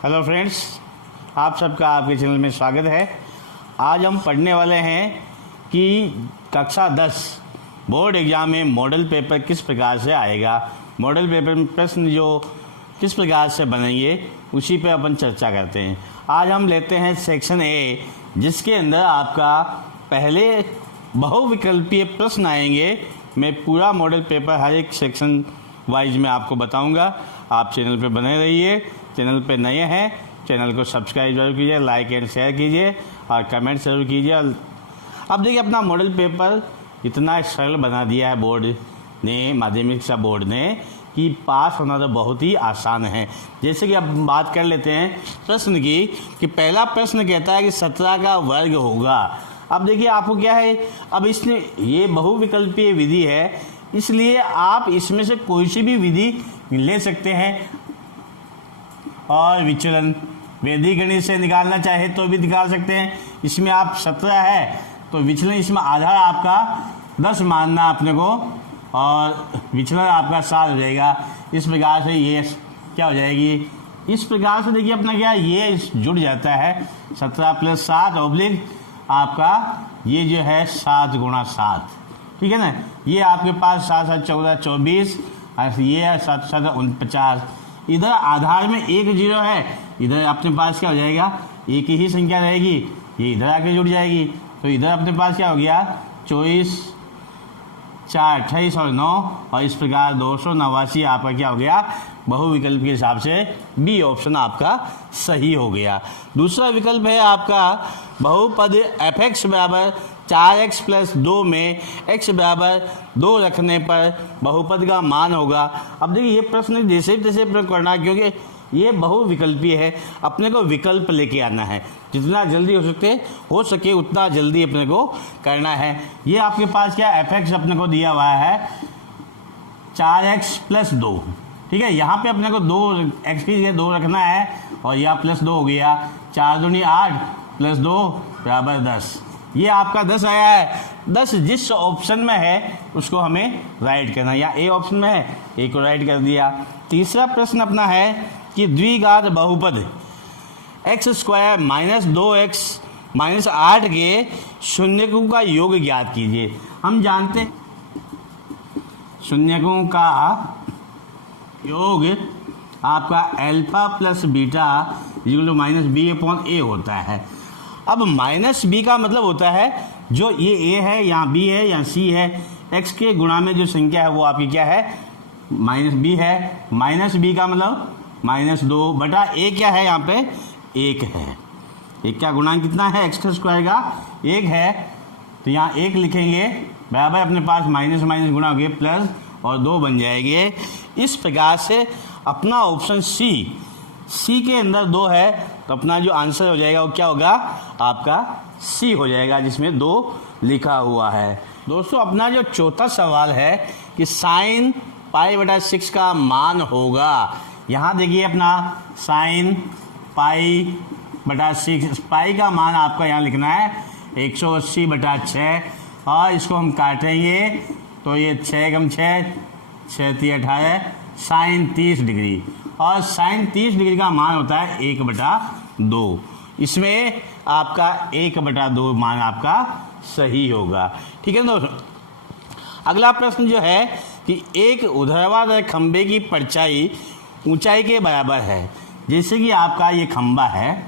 Hello friends, आप सबका आपके चैनल में स्वागत है। आज हम पढ़ने वाले हैं कि कक्षा 10 बोर्ड एग्ज़ाम में मॉडल पेपर किस प्रकार से आएगा, मॉडल पेपर में प्रश्न जो किस प्रकार से बनेंगे उसी पे अपन चर्चा करते हैं। आज हम लेते हैं सेक्शन ए, जिसके अंदर आपका पहले बहुविकल्पीय प्रश्न आएंगे। मैं पूरा मॉडल पेपर हर एक सेक्शन वाइज में आपको बताऊंगा। आप चैनल पे बने रहिए। चैनल पे नए हैं, चैनल को सब्सक्राइब जरूर कीजिए, लाइक एंड शेयर कीजिए और कमेंट जरूर कीजिए। अब देखिए, अपना मॉडल पेपर इतना सरल बना दिया है बोर्ड ने, माध्यमिक शिक्षा बोर्ड ने, कि पास होना तो बहुत ही आसान है। जैसे कि अब बात कर लेते हैं प्रश्न की, कि पहला प्रश्न कहता है कि 17 का वर्ग होगा। अब देखिए आपको क्या है, अब इसने ये बहुविकल्पीय विधि है, इसलिए आप इसमें से कोई सी भी विधि ले सकते हैं और विचलन वैदिक गणित से निकालना चाहे तो भी निकाल सकते हैं। इसमें आप 17 है तो विचलन, इसमें आधार आपका 10 मानना अपने को और विचलन आपका 7 हो जाएगा। इस प्रकार से ये क्या हो जाएगी, इस प्रकार से देखिए अपना क्या ये जुड़ जाता है 17 + 7 ऑब्लिक आपका ये जो है 7 × 7, ठीक है ना। ये आपके पास 7 × 7 = 14, 24, ये है 7 × 7 = 49। इधर आधार में 1 0 है, इधर अपने पास क्या हो जाएगा, एक ही संख्या रहेगी, ये इधर आके जुड़ जाएगी। तो इधर अपने पास क्या हो गया, 24, 4, 28 और 9, और इस प्रकार 289 आपका क्या हो गया, बहुविकल्प के हिसाब से बी ऑप्शन आपका सही हो गया। दूसरा विकल्प है आपका बहुपद f(x) = 4x + 2 में x = 2 रखने पर बहुपद का मान होगा। अब देखिए ये प्रश्न जैसे तैसे प्रयोग करना, क्योंकि ये बहुविकल्पीय है, अपने को विकल्प लेके आना है। जितना जल्दी हो सके उतना जल्दी अपने को करना है। ये आपके पास क्या f(x) अपने को दिया हुआ है 4x + 2, ठीक है। यहाँ पे अपने को 2x की जगह 2 रखना है और यह +2 हो गया। 4 दूनी 8 + 2 = 10। ये आपका 10 आया है। 10 जिस ऑप्शन में है उसको हमें राइट करना है, या ए ऑप्शन में है, ए को राइट कर दिया। तीसरा प्रश्न अपना है कि द्विघात बहुपद x² - 2x - 8 के शून्यकों का योग ज्ञात कीजिए। हम जानते हैं शून्यकों का योग आपका अल्फा + बीटा = -b/a होता है। अब -b का मतलब होता है जो ये a है, यहाँ b है, यहाँ c है, x के गुणा में जो संख्या है वो आपकी क्या है, -b है। -b का मतलब -2/a क्या है, यहाँ पे 1 है। 1 का गुणांक कितना है, x² का 1 है, तो यहाँ 1 लिखेंगे, बराबर अपने पास माइनस माइनस गुणा हो गए प्लस और 2 बन जाएंगे। इस प्रकार से अपना ऑप्शन सी के अंदर 2 है, तो अपना जो आंसर हो जाएगा वो क्या होगा, आपका सी हो जाएगा, जिसमें 2 लिखा हुआ है। दोस्तों अपना जो चौथा सवाल है कि sin π/6 का मान होगा। यहाँ देखिए अपना sin π/6, पाई का मान आपका यहाँ लिखना है 180/6, और इसको हम काटेंगे तो ये 6 × 6 6 × 18 sin 30 डिग्री, और sin 30 डिग्री का मान होता है 1/2। इसमें आपका 1/2 मान आपका सही होगा, ठीक है दोस्तों। अगला प्रश्न जो है कि एक ऊर्ध्वाधर खंभे की परछाई ऊंचाई के बराबर है। जैसे कि आपका ये खंभा है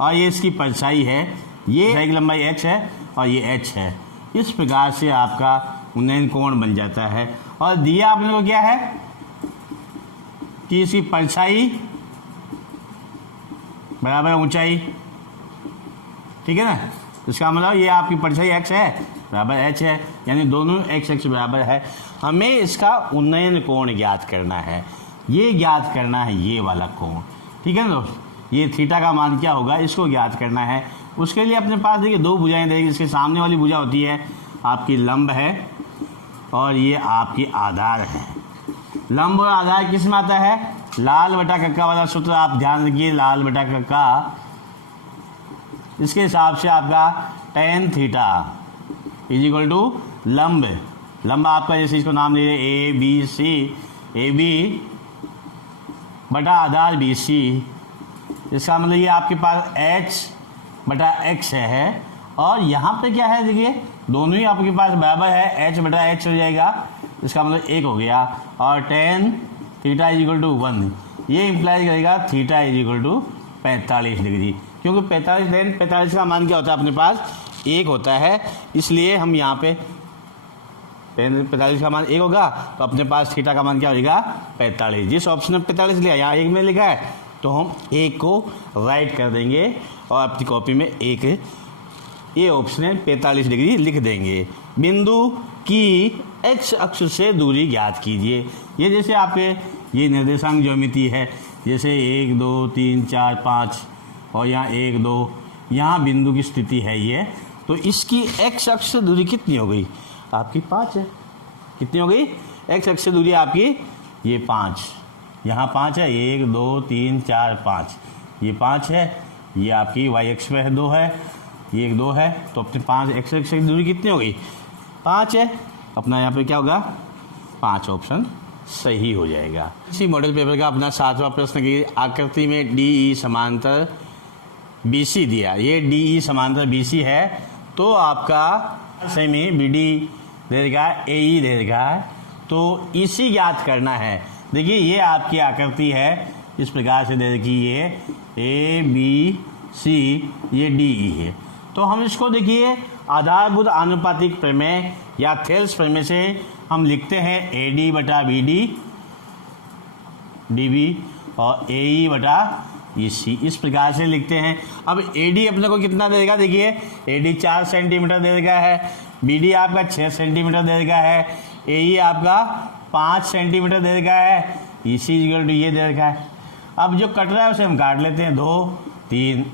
और ये इसकी परछाई है, ये की लंबाई h है और ये h है। इस प्रकार से आपका उन्नयन कोण बन जाता है, और दिया आपने को क्या है कि इसकी परछाई बराबर ऊंचाई, ठीक है ना। इसका मतलब ये आपकी परछाई x है बराबर h है, यानी दोनों x बराबर है। हमें इसका उन्नयन कोण ज्ञात करना है, ये ज्ञात करना है, ये वाला कोण, ठीक है ना दोस्त। ये थीटा का मान क्या होगा, इसको ज्ञात करना है। उसके लिए अपने पास देखिए 2 भुजाएं देगी। इसके सामने वाली भुजा होती है आपकी लंब है, और ये आपकी आधार है। लंब और आधार किस में आता है, लाल बटा कक्का वाला सूत्र आप ध्यान रखिए, लाल बटा कक्का। इसके हिसाब से आपका tan θ = लंब आपका, जैसे इसको नाम दीजिए ABC, AB बटा आधार BC इसका मतलब ये आपके पास h/x है और यहाँ पे क्या है देखिए दोनों ही आपके पास बराबर है, h/x हो जाएगा, इसका मतलब 1 हो गया। और tan θ = 1, ये इम्प्लाई करेगा θ = 45 डिग्री, क्योंकि 45 का मान क्या होता है अपने पास 1 होता है, इसलिए हम यहाँ पे 45 का मान 1 होगा तो अपने पास थीटा का मान क्या होगा 45। जिस ऑप्शन में 45 लिया यहाँ 1 में लिखा है तो हम 1 को राइट कर देंगे और अपनी कॉपी में 1 ये ऑप्शन है 45 डिग्री लिख देंगे। बिंदु की x अक्ष से दूरी ज्ञात कीजिए। ये जैसे आपके ये निर्देशांक ज्योमिति है, जैसे 1 2 3 4 5 और यहाँ 1 2 यहाँ बिंदु की स्थिति है ये, तो इसकी x अक्ष से दूरी कितनी हो गई आपकी 5 है। कितनी हो गई x अक्ष से दूरी आपकी ये 5, यहाँ 5 है, 1 2 3 4 5, ये 5 है, ये आपकी y अक्ष पे 2 है, ये 2 है, तो अपने 5 x अक्ष की दूरी कितनी हो गई 5 है। अपना यहाँ पे क्या होगा 5 ऑप्शन सही हो जाएगा। इसी मॉडल पेपर का अपना 7वां प्रश्न की आकृति में DE समांतर BC दिया, ये DE समांतर BC है तो आपका सेमी BD दे देगा, AE दे देगा, तो EC ज्ञात करना है। देखिए ये आपकी आकृति है, इस प्रकार से दे देखिए ये ABC ये DE है, तो हम इसको देखिए आधारभूत आनुपातिक प्रमेय या थेल्स प्रमेय से हम लिखते हैं AD/BD DB और AE/EC, इस प्रकार से लिखते हैं। अब AD अपने को कितना देगा, देखिए AD 4 सेंटीमीटर दे देगा है, BD आपका 6 सेंटीमीटर दे देगा है, AE आपका 5 सेंटीमीटर दे देगा है, EC ये दे देगा है। अब जो कट रहा है उसे हम काट लेते हैं 2 3,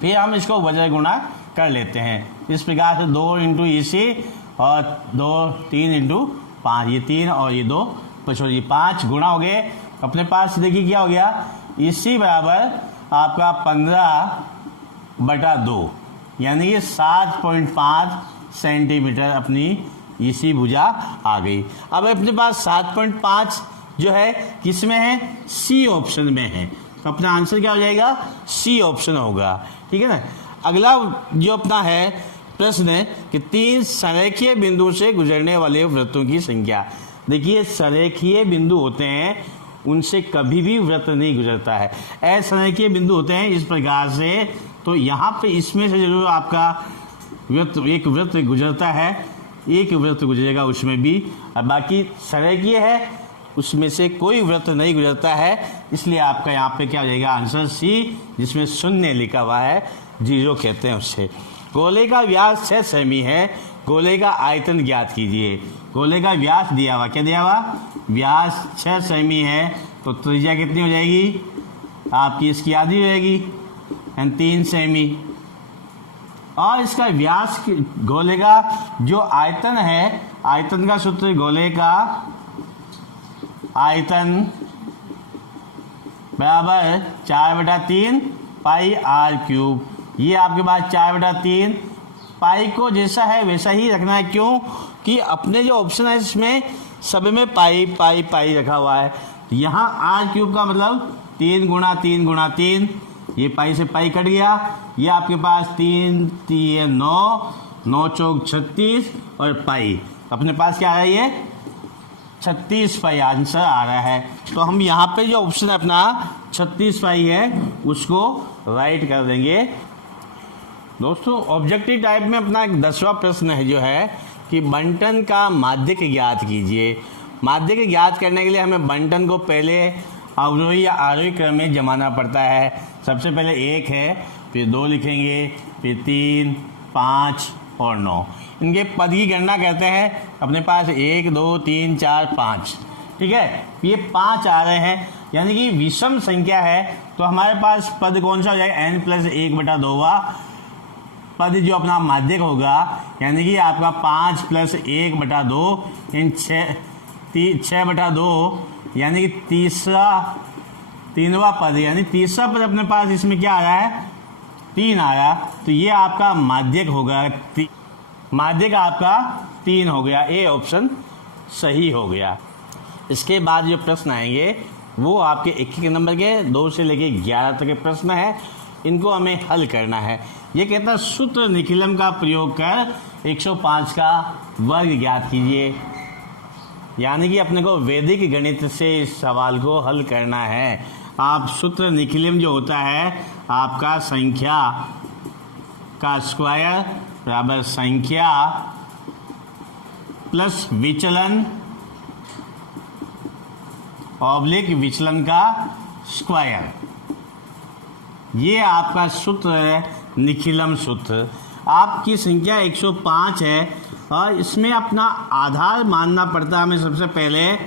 फिर हम इसको वजह गुणा कर लेते हैं, इस प्रकार से 2 × EC और 2 3 × 5, ये 3 और ये 2 ये 5 गुणा हो गए। अपने पास देखिए क्या हो गया EC बराबर आपका 15/2 यानी कि 7.5 सेंटीमीटर अपनी EC भुजा आ गई। अब अपने पास 7.5 जो है किस में है C ऑप्शन में है, तो अपना आंसर क्या हो जाएगा C ऑप्शन होगा। ठीक है ना। अगला जो अपना है प्रश्न है कि 3 संरेखीय बिंदु से गुजरने वाले वृत्तों की संख्या। देखिए संरेखीय बिंदु होते हैं उनसे कभी भी वृत्त नहीं गुजरता है, असंरेखीय बिंदु होते हैं इस प्रकार से, तो यहाँ पे इसमें से जरूर आपका एक वृत्त गुजरता है, एक वृत्त गुजरेगा उसमें भी, और बाकी संरेखीय है उसमें से कोई वृत्त नहीं गुजरता है, इसलिए आपका यहाँ पे क्या हो जाएगा आंसर C, जिसमें 0 लिखा हुआ है, 0 कहते हैं उससे। गोले का व्यास 6 सेमी है, गोले का आयतन ज्ञात कीजिए। गोले का व्यास दिया हुआ, क्या दिया हुआ व्यास 6 सेमी है, तो त्रिज्या कितनी हो जाएगी आपकी इसकी आधी हो जाएगी 3 सेमी, और इसका व्यास गोले का जो आयतन है, आयतन का सूत्र गोले का आयतन बराबर 4/3 πr³। ये आपके पास 4/3 पाई को जैसा है वैसा ही रखना है, क्यों कि अपने जो ऑप्शन है इसमें सब में पाई पाई पाई रखा हुआ है। यहाँ r³ का मतलब 3 × 3 × 3, ये पाई से पाई कट गया, ये आपके पास 3 3 9 9 चौक 36 और पाई, अपने पास क्या आ रहा है ये 36 पाई आंसर आ रहा है। तो हम यहाँ पे जो ऑप्शन अपना 36 पाई है उसको राइट कर देंगे। दोस्तों ऑब्जेक्टिव टाइप में अपना एक 10वां प्रश्न है जो है कि बंटन का माध्यक ज्ञात कीजिए। माध्यक ज्ञात करने के लिए हमें बंटन को पहले अवरोही या आरोही क्रम में जमाना पड़ता है। सबसे पहले 1 है, फिर 2 लिखेंगे, फिर 3 5 और 9, इनके पद की गणना करते हैं। अपने पास 1 2 3 4 5, ठीक है, ये 5 आ रहे हैं, यानी कि विषम संख्या है, तो हमारे पास पद कौन सा हो जाएगा n+1/2 पद जो अपना माध्यक होगा, यानी कि आपका 5 + 1/2 इन 6/2, यानी कि तीनवा पद, यानी तीसरा पद अपने पास इसमें क्या आ रहा है 3 आया, तो ये आपका माध्यक होगा, माध्यक आपका 3 हो गया, ए ऑप्शन सही हो गया। इसके बाद जो प्रश्न आएंगे वो आपके 1-1 नंबर के 2 से लेके 11 तक के प्रश्न है, इनको हमें हल करना है। ये कहता है सूत्र निखिलम का प्रयोग कर 105 का वर्ग ज्ञात कीजिए, यानी कि अपने को वैदिक गणित से इस सवाल को हल करना है। आप सूत्र निखिलम जो होता है आपका संख्या का स्क्वायर बराबर संख्या प्लस विचलन ऑब्लिक विचलन का स्क्वायर, ये आपका सूत्र है निखिलम सूत्र। आपकी संख्या 105 है और इसमें अपना आधार मानना पड़ता है हमें। सबसे पहले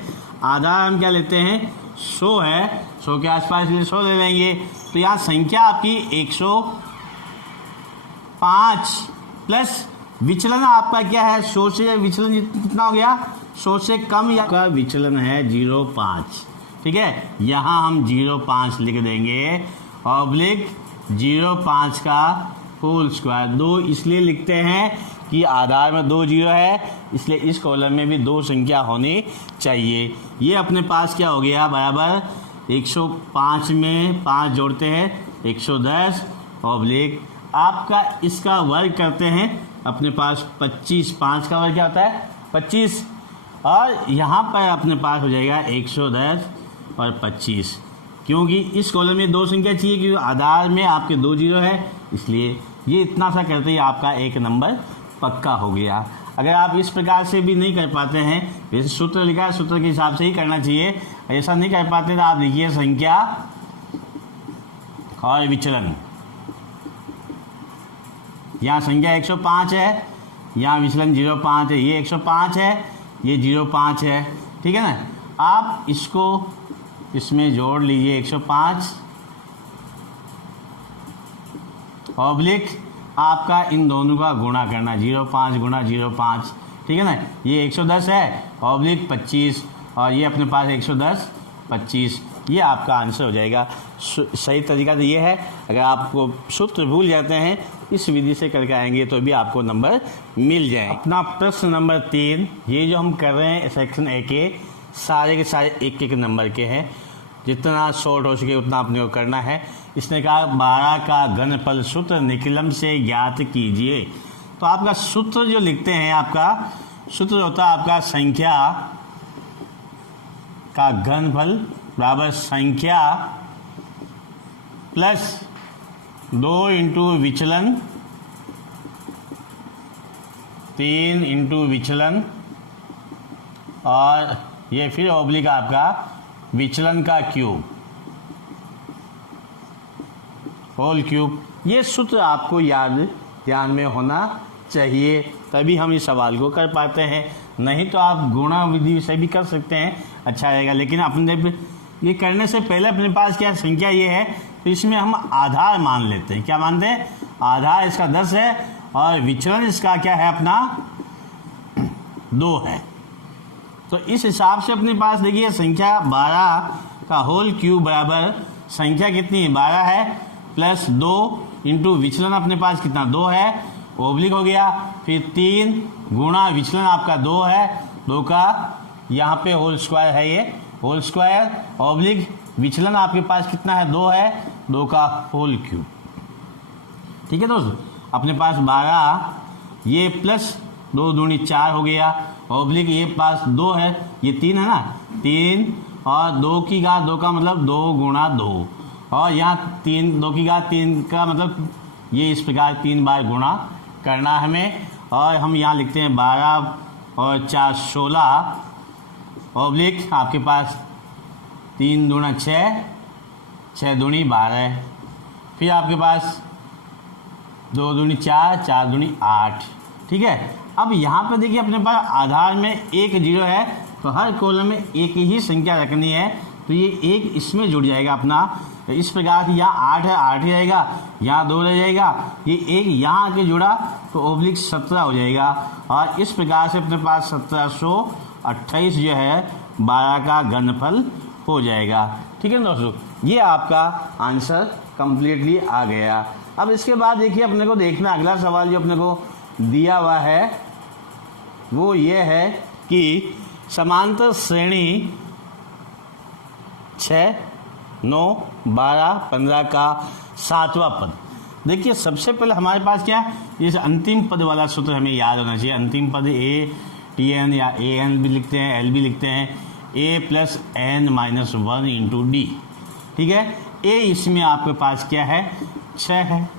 आधार हम क्या लेते हैं, 100 है, 100 के आसपास इसलिए 100 ले लेंगे। तो यहाँ संख्या आपकी 105 प्लस विचलन आपका क्या है, 100 से विचलन कितना हो गया, 100 से कम या का विचलन है 0.5, ठीक है। यहाँ हम 0.5 लिख देंगे, ऑब्लिक 0.5 का होल स्क्वायर। 2 इसलिए लिखते हैं कि आधार में 2 जीरो है, इसलिए इस कॉलम में भी 2 संख्या होनी चाहिए। ये अपने पास क्या हो गया, बराबर 105 में 5 जोड़ते हैं 110 ऑब्लिक आपका इसका वर्ग करते हैं, अपने पास 25, 5 का वर्ग क्या होता है 25, और यहाँ पर अपने पास हो जाएगा 110 और 25, क्योंकि इस कॉलम में 2 संख्या चाहिए, क्योंकि आधार में आपके 2 जीरो है, इसलिए ये इतना सा करते ही आपका 1 नंबर पक्का हो गया। अगर आप इस प्रकार से भी नहीं कर पाते हैं, वैसे सूत्र लिखा है, सूत्र के हिसाब से ही करना चाहिए, ऐसा नहीं कर पाते तो आप लिखिए संख्या और विचलन। यहाँ संख्या 105 है, यहाँ विचलन 0.5 है, ये 105 है, ये 0.5 है, ठीक है ना। आप इसको इसमें जोड़ लीजिए 105 ऑब्लिक आपका इन दोनों का गुणा करना 0.5 गुणा 0.5, ठीक है ना। ये 110 है ऑब्लिक 25 और ये अपने पास 110 25, ये आपका आंसर हो जाएगा। सही तरीका तो ये है, अगर आपको सूत्र भूल जाते हैं इस विधि से करके आएंगे तो भी आपको नंबर मिल जाए। अपना प्रश्न नंबर 3, ये जो हम कर रहे हैं सेक्शन ए के सारे 1-1 नंबर के हैं, जितना शॉर्ट हो सके उतना अपने को करना है। इसने कहा 12 का घनफल सूत्र निखिलम से ज्ञात कीजिए। तो आपका सूत्र जो लिखते हैं, आपका सूत्र होता है आपका संख्या का घनफल बराबर संख्या प्लस 2 इंटू विचलन 3 इंटू विचलन, और ये फिर ऑब्लिक आपका विचलन का क्यूब होल क्यूब। ये सूत्र आपको ध्यान में होना चाहिए, तभी हम इस सवाल को कर पाते हैं। नहीं तो आप गुणा विधि से भी कर सकते हैं, अच्छा रहेगा। लेकिन अपने ये करने से पहले अपने पास क्या संख्या ये है, तो इसमें हम आधार मान लेते हैं। क्या मानते हैं, आधार इसका 10 है और विचलन इसका क्या है अपना 2 है। तो इस हिसाब से अपने पास देखिए संख्या 12 का होल क्यूब बराबर संख्या कितनी है 12 है, प्लस 2 इंटू विचलन अपने पास कितना 2 है, ओब्लिक हो गया, फिर 3 गुणा विचलन आपका 2 है, 2 का यहाँ पे होल स्क्वायर है, ये होल स्क्वायर ओब्लिक विचलन आपके पास कितना है 2 है, 2 का होल क्यूब। ठीक है दोस्तों, अपने पास 12 ये प्लस 2 दूनी 4 हो गया, ऑब्लिक ये पास 2 है, ये 3 है ना, 3 और 2 की घात 2 का मतलब 2 गुणा 2, और यहाँ 2 की घात 3 का मतलब ये इस प्रकार 3 बार गुणा करना हमें। और हम यहाँ लिखते हैं 12 और 4 16 ऑब्लिक आपके पास 3 दूना 6, 6 दूनी 12, फिर आपके पास 2 दूनी 4, 4 दूनी 8। ठीक है, अब यहाँ पर देखिए अपने पास आधार में 1 0 है, तो हर कॉलम में एक ही संख्या रखनी है, तो ये 1 इसमें जुड़ जाएगा अपना। तो इस प्रकार से यहाँ 8 है, 8 ही रहेगा, यहाँ 2 रह जाएगा, ये 1 यहाँ आके जुड़ा तो ओब्लिक 17 हो जाएगा, और इस प्रकार से अपने पास 1728 जो है 12 का घनफल हो जाएगा। ठीक है दोस्तों, ये आपका आंसर कंप्लीटली आ गया। अब इसके बाद देखिए अपने को देखना अगला सवाल जो अपने को दिया हुआ है वो ये है कि समांतर श्रेणी 6, 9, 12, 15 का 7वां पद। देखिए सबसे पहले हमारे पास क्या है, ये अंतिम पद वाला सूत्र हमें याद होना चाहिए। अंतिम पद ए टी एन या ए एन भी लिखते हैं, एल भी लिखते हैं, A plus N minus 1 into D. ठीक है, ए इसमें आपके पास क्या है, 6 है,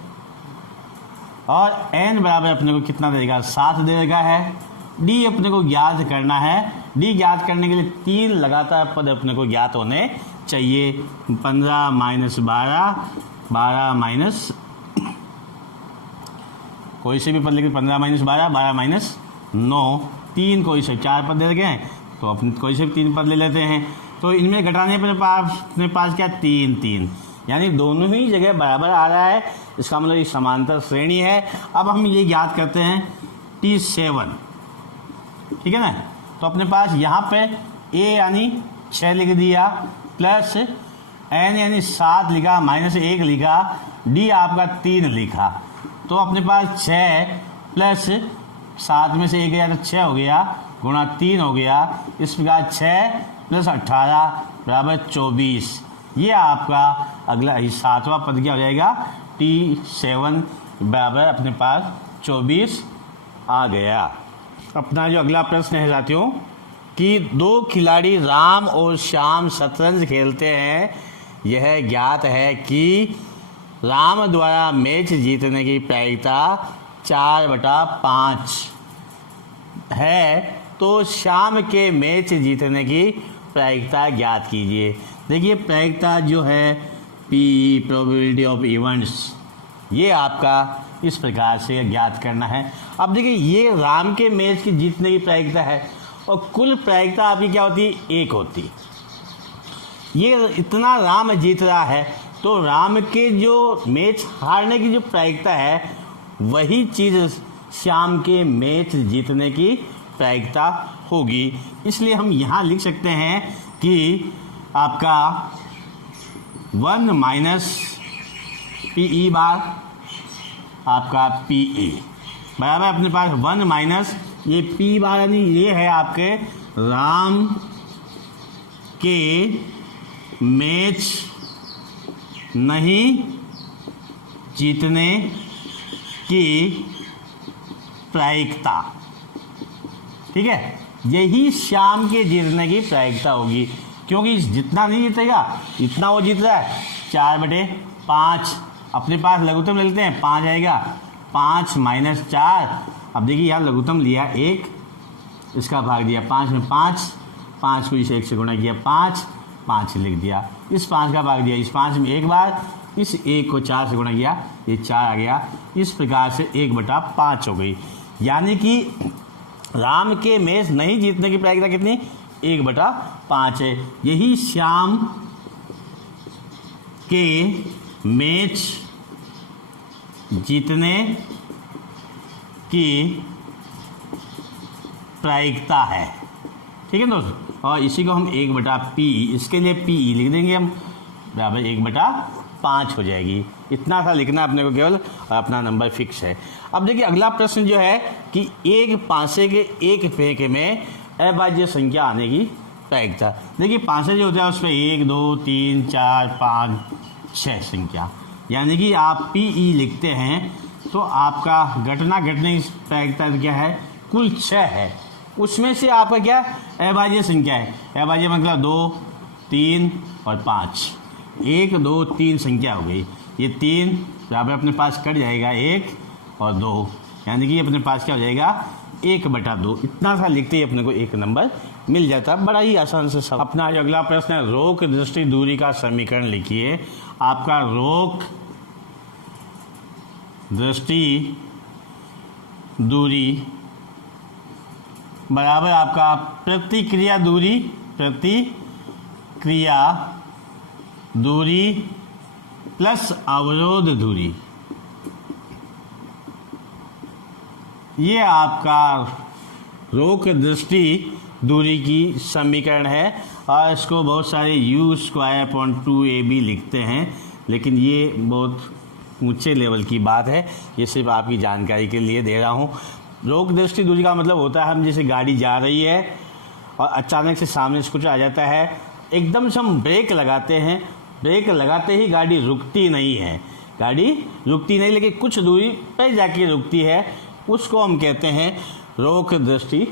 और एन बराबर अपने को कितना देगा, 7 देगा है। डी अपने को ज्ञात करना है, डी ज्ञात करने के लिए 3 लगातार पद अपने को ज्ञात होने चाहिए। 15 माइनस 12, 12 माइनस कोई से भी पद लेकर 15 माइनस 12, 12 माइनस 9, 3 कोई से 4 पद दे गए, तो अपन कोई से भी 3 पद ले लेते हैं। तो इनमें घटाने पर अपने पास क्या, 3 3, यानी दोनों ही जगह बराबर आ रहा है। इसका मतलब ये समांतर श्रेणी है। अब हम ये याद करते हैं T7, ठीक है ना। तो अपने पास यहाँ पे A यानी 6 लिख दिया, प्लस N यानी 7 लिखा, माइनस 1 लिखा, D आपका 3 लिखा। तो अपने पास 6 प्लस 7 में से 1 गया तो 6 हो गया, गुणा 3 हो गया। इस प्रकार 6 प्लस 18 बराबर 24। ये आपका अगला 7वां पद क्या हो जाएगा, T7 बराबर अपने पास 24 आ गया। अपना जो अगला प्रश्न है साथियों कि 2 खिलाड़ी राम और श्याम शतरंज खेलते हैं। यह ज्ञात है कि राम द्वारा मैच जीतने की प्रायिकता 4/5 है, तो श्याम के मैच जीतने की प्रायिकता ज्ञात कीजिए। देखिए प्रायिकता जो है पी, प्रोबेबिलिटी ऑफ इवेंट्स, ये आपका इस प्रकार से ज्ञात करना है। अब देखिए ये राम के मैच की जीतने की प्रायिकता है, और कुल प्रायिकता आपकी क्या होती है, 1 होती है। ये इतना राम जीत रहा है, तो राम के जो मैच हारने की जो प्रायिकता है, वही चीज़ श्याम के मैच जीतने की प्रायिकता होगी। इसलिए हम यहाँ लिख सकते हैं कि आपका 1 माइनस PE बार आपका PE बराबर अपने पास 1 माइनस ये P बार, यानी ये है आपके राम के मैच नहीं जीतने की प्रायिकता। ठीक है, यही श्याम के जीतने की प्रायिकता होगी, क्योंकि जितना नहीं जीतेगा इतना वो जीत रहा है, 4/5। अपने पास लघुत्तम ले लेते हैं, 5 आएगा, 5 माइनस 4। अब देखिए यहाँ लघुत्तम लिया 1, इसका भाग दिया 5 में 5, 5 को इस 1 से गुणा किया 5, 5 लिख दिया। इस 5 का भाग दिया इस 5 में एक बार, इस 1 को 4 से गुणा किया, ये 4 आ गया। इस प्रकार से 1/5 हो गई, यानी कि राम के मैच नहीं जीतने की प्रायिकता कितनी, 1/5 है। यही श्याम के मैच जीतने की प्रायिकता है। ठीक है दोस्तों, और इसी को हम 1/P, इसके लिए PE लिख देंगे हम, बराबर 1/5 हो जाएगी। इतना सा लिखना अपने को केवल, और अपना नंबर फिक्स है। अब देखिए अगला प्रश्न जो है कि एक पासे के एक फेंक में अभाज्य संख्या आने की प्रायिकता। देखिए पासे जो होता है उसमें 1 2 3 4 5 6 संख्या, यानी कि आप PE लिखते हैं तो आपका घटना घटने की प्रायिकता क्या है, कुल 6 है। उसमें से आपका क्या अभाज्य संख्या है, अभाज्य मतलब 2 3 और 5, 1 2 3 संख्या हो गई। ये 3 बराबर अपने पास कट जाएगा 1 और 2, यानी कि अपने पास क्या हो जाएगा 1/2। इतना सा लिखते ही अपने को एक नंबर मिल जाता है, बड़ा ही आसान से सब। अपना जो अगला प्रश्न है, रोक दृष्टि दूरी का समीकरण लिखिए। आपका रोक दृष्टि दूरी बराबर आपका प्रतिक्रिया दूरी प्लस अवरोध दूरी। ये आपका रोक दृष्टि दूरी की समीकरण है, और इसको बहुत सारे U²/2AB लिखते हैं, लेकिन ये बहुत ऊंचे लेवल की बात है, ये सिर्फ आपकी जानकारी के लिए दे रहा हूँ। रोक दृष्टि दूरी का मतलब होता है हम जैसे गाड़ी जा रही है और अचानक से सामने से कुछ आ जाता है, एकदम से हम ब्रेक लगाते हैं, ब्रेक लगाते ही गाड़ी रुकती नहीं है, गाड़ी रुकती नहीं, लेकिन कुछ दूरी पर जाके रुकती है, उसको हम कहते हैं रोक दृष्टि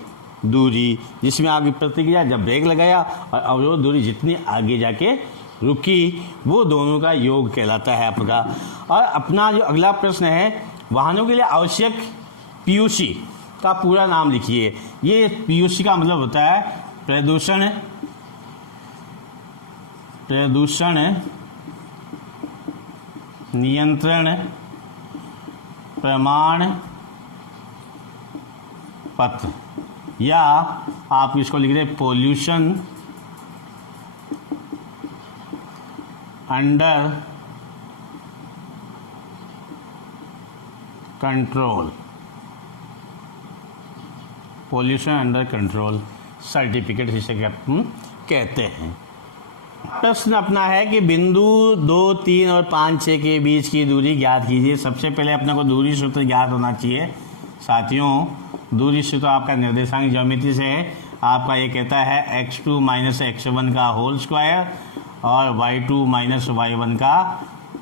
दूरी, जिसमें आपकी प्रतिक्रिया जब ब्रेक लगाया और अवरोध दूरी जितनी आगे जाके रुकी, वो दोनों का योग कहलाता है आपका। और अपना जो अगला प्रश्न है, वाहनों के लिए आवश्यक पीयूसी का पूरा नाम लिखिए। ये पीयूसी का मतलब होता है प्रदूषण नियंत्रण प्रमाण पत्र, या आप इसको लिख दें pollution under control, pollution under control certificate जिसे कहते हैं। प्रश्न अपना है कि बिंदु 2, 3 और 5, 6 के बीच की दूरी ज्ञात कीजिए। सबसे पहले अपने को दूरी सूत्र ज्ञात होना चाहिए साथियों। दूरी सूत्र आपका निर्देशांक ज्योमेट्री से है, आपका ये कहता है x2 माइनस x1 का होल स्क्वायर और y2 माइनस y1 का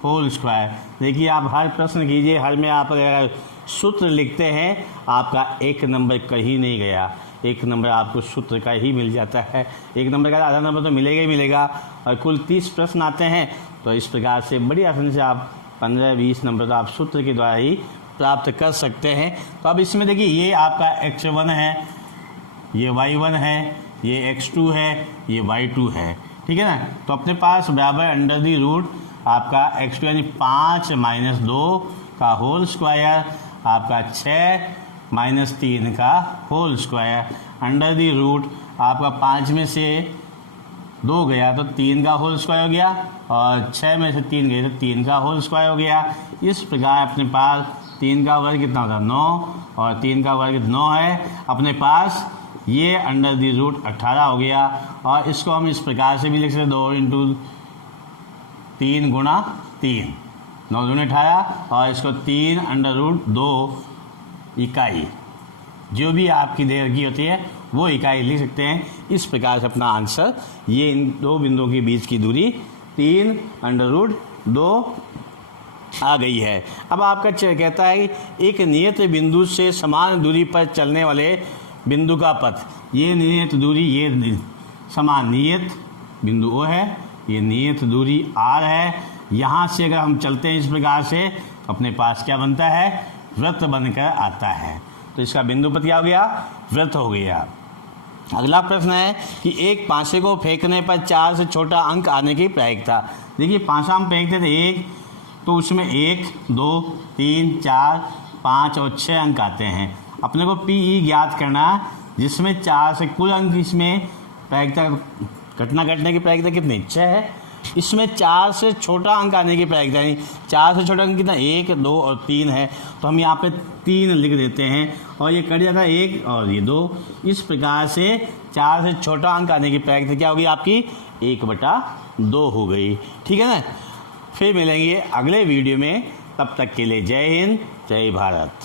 होल स्क्वायर। देखिए आप हर प्रश्न कीजिए, हर में आप अगर सूत्र लिखते हैं आपका 1 नंबर कहीं नहीं गया, 1 नंबर आपको सूत्र का ही मिल जाता है। 1 नंबर का आधा नंबर तो मिलेगा ही मिलेगा। और कुल 30 प्रश्न आते हैं, तो इस प्रकार से बड़ी आसानी से आप 15-20 नंबर तो आप सूत्र के द्वारा ही प्राप्त कर सकते हैं। तो अब इसमें देखिए ये आपका x1 है, ये y1 है, ये x2 है, ये y2 है, ठीक है ना। तो अपने पास बराबर अंडर दी रूट आपका x2 यानी 5 माइनस 2 का होल स्क्वायर, आपका 6 माइनस 3 का whole square, under the root आपका 5 में से 2 गया तो 3 का होल स्क्वायर हो गया, और 6 में से 3 गए तो 3 का होल स्क्वायर हो गया। इस प्रकार अपने पास 3 का वर्ग कितना होता है 9, और 3 का वर्ग 9 है। अपने पास ये अंडर दी रूट 18 हो गया, और इसको हम इस प्रकार से भी लिख सकते 2 इंटू 3 गुणा 3, 9 दूनी 18, और इसको 3 अंडर रूट 2 इकाई, जो भी आपकी देर की होती है वो इकाई लिख सकते हैं। इस प्रकार से अपना आंसर, ये इन दो बिंदुओं के बीच की दूरी 3 अंडर रूट 2 आ गई है। अब आपका कहता है कि एक नियत बिंदु से समान दूरी पर चलने वाले बिंदु का पथ, ये नियत दूरी, ये समान नियत बिंदु O है, ये नियत दूरी R है। यहाँ से अगर हम चलते हैं इस प्रकार से, तो अपने पास क्या बनता है, वृत्त बनकर आता है। तो इसका बिंदु पथ क्या हो गया, वृत्त हो गया। अगला प्रश्न है कि एक पासे को फेंकने पर 4 से छोटा अंक आने की प्रायिकता। देखिए पासा हम फेंकते थे 1, तो उसमें 1, 2, 3, 4, 5 और 6 अंक आते हैं। अपने को PE ज्ञात करना, जिसमें 4 से कुल अंक, इसमें प्रायिकता घटना घटने की प्रायिकता कितनी 6 है। इसमें 4 से छोटा अंक आने की प्रायिकता नहीं, 4 से छोटा अंक कितना 1, 2 और 3 है, तो हम यहाँ पे 3 लिख देते हैं, और ये कट जाता है 1 और ये 2। इस प्रकार से 4 से छोटा अंक आने की प्रायिकता क्या होगी आपकी, 1/2 हो गई, ठीक है ना। फिर मिलेंगे अगले वीडियो में, तब तक के लिए जय हिंद, जय भारत।